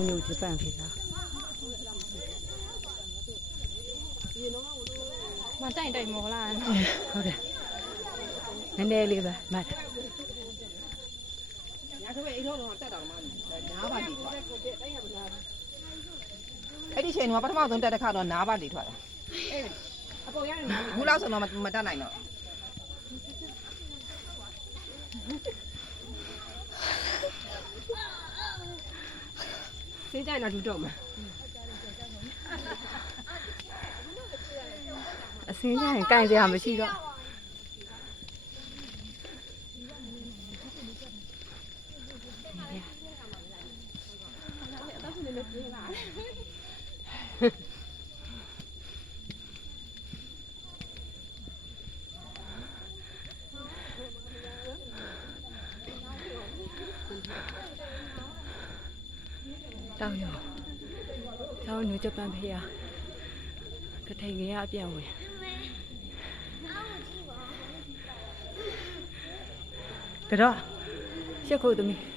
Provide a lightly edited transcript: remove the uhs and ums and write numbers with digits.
င်းညိုဂျပန်ဖြစ်တာမတိုင်မော်လာဟုတ်တယ်နည်းနည်းလေးပဲမှတ်ညာဆိုအိတ်တော့တက်တာမှနားပါလိထွက်အဲ့ဒီချိန်ကပထမဆုံးတက်တဲ့ခါတော့နားပါလိထွက်တာအပေါ်ရတယ်ဘူးလောက်ဆိုတော့မတက်နိုင်တော့စင်းကြိုင်လာတူတော့မှာအစင်းကြရင်ကင်စရာမရှိတော့တောင်းရောတောင်းညဂျပန်ဖေးရကထိန်ကြီးအပြောင်းဝင်ကတော့ရှက်ခုသမီး